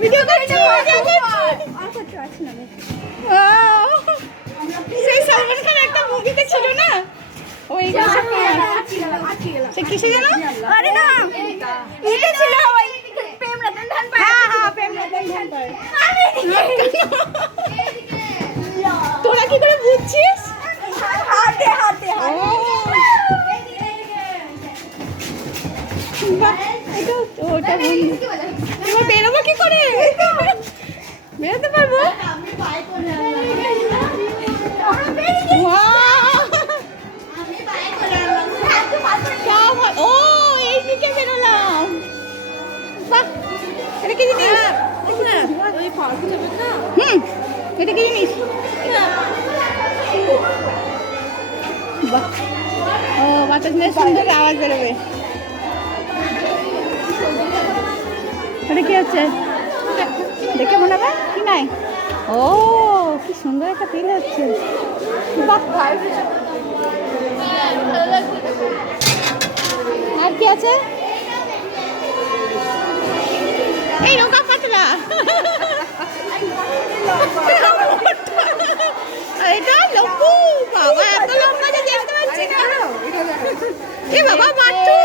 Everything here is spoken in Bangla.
ভিডিও করছি সেই সালমান খান একটা মুভিতে ছিল না ওই সে কিসে গেল আরে না এটা ছিল ওই প্রেম রতন ধন পায় হ্যাঁ প্রেম রতন ধন পায় তোরা কি করে বুঝছিস হাতে হাতে এটা ওটা এবার বেরোবো কি করে বেরোতে পারবো ও এইদিকে বেরোলাম বাহ এটা কি জিনিস এটা কি জিনিস বাহ ও বাতাস নিয়ে সুন্দর আওয়াজ বেরোবে এটা কি হচ্ছে দেখে মনে হবে কি নাই ও কি সুন্দর একটা ফিল হচ্ছে বাহ আর কি আছে এই নৌকা পাতলা এটা লম্বু বাবা এত লম্বা যে দেখতে পাচ্ছি না এ বাবা বাট্টু